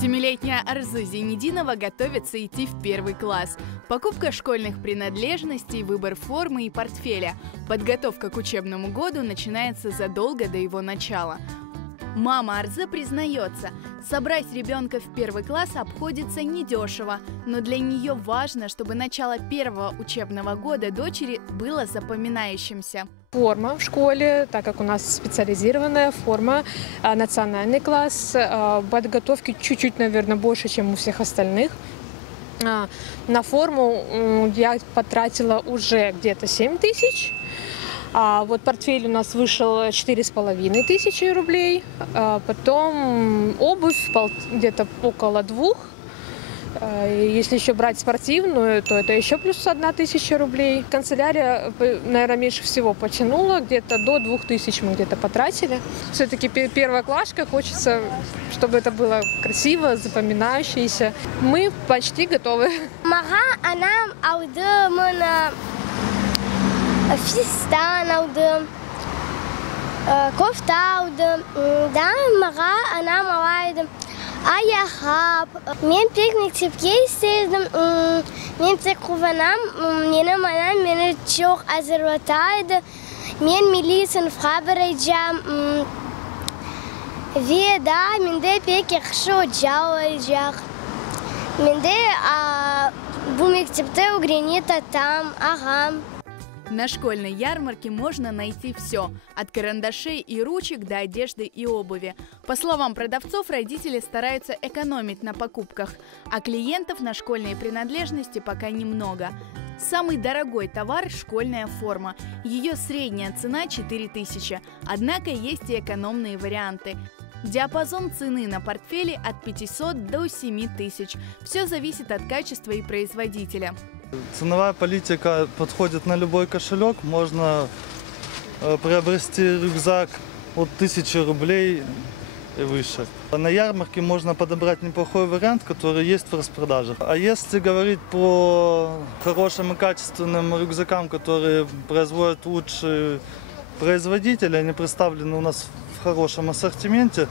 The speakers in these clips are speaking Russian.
Семилетняя Арзу Зенединова готовится идти в 1 класс. Покупка школьных принадлежностей, выбор формы и портфеля. Подготовка к учебному году начинается задолго до его начала. Мама Арзы признается, собрать ребенка в 1 класс обходится недешево, но для нее важно, чтобы начало 1-го учебного года дочери было запоминающимся. Форма в школе, так как у нас специализированная форма, национальный класс, подготовки чуть-чуть, наверное, больше, чем у всех остальных. На форму я потратила уже где-то 7 тысяч. А вот портфель у нас вышел 4500 рублей. Потом обувь где-то около 2. Если еще брать спортивную, то это еще плюс 1000 рублей. Канцелярия, наверное, меньше всего потянула, где-то до 2000 мы где-то потратили. Все-таки первоклашка, хочется, чтобы это было красиво, запоминающееся. Мы почти готовы. فستان aldım, kofta aldım, mağa ana mavaydım, ayakkabı. Ben pek mektepte isterdim. Ben pek kuvanam, benim anam beni çok hazırlataydı. Ben milli sınıfa vereceğim. Ve ben de pek yakışı hoca olacak. Ben de bu mektepte öğreniyordum tam, ağam. На школьной ярмарке можно найти все – от карандашей и ручек до одежды и обуви. По словам продавцов, родители стараются экономить на покупках, а клиентов на школьные принадлежности пока немного. Самый дорогой товар – школьная форма. Ее средняя цена – 4000, однако есть и экономные варианты. Диапазон цены на портфеле от 500 до 7000. Все зависит от качества и производителя. Ценовая политика подходит на любой кошелек. Можно приобрести рюкзак от 1000 рублей и выше. На ярмарке можно подобрать неплохой вариант, который есть в распродажах. А если говорить по хорошим и качественным рюкзакам, которые производят лучшие производители, они представлены у нас в хорошем ассортименте.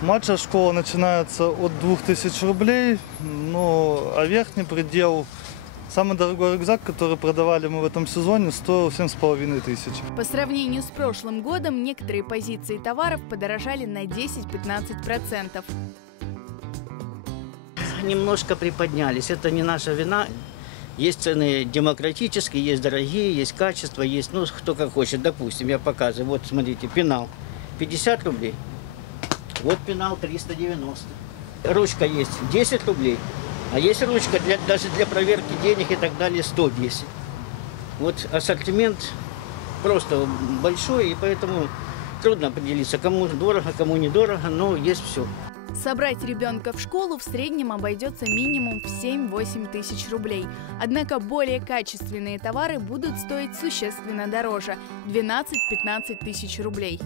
Младшая школа начинается от 2000 рублей, а верхний предел, самый дорогой рюкзак, который продавали мы в этом сезоне, стоил 7500. По сравнению с прошлым годом некоторые позиции товаров подорожали на 10-15%. Немножко приподнялись, это не наша вина. Есть цены демократические, есть дорогие, есть качество, есть, кто как хочет. Допустим, я показываю, вот смотрите, пенал 50 рублей, вот пенал 390. Ручка есть 10 рублей, а есть ручка даже для проверки денег и так далее 110. Вот ассортимент просто большой, и поэтому трудно определиться, кому дорого, кому недорого, но есть все. Собрать ребенка в школу в среднем обойдется минимум в 7-8 тысяч рублей. Однако более качественные товары будут стоить существенно дороже – 12-15 тысяч рублей.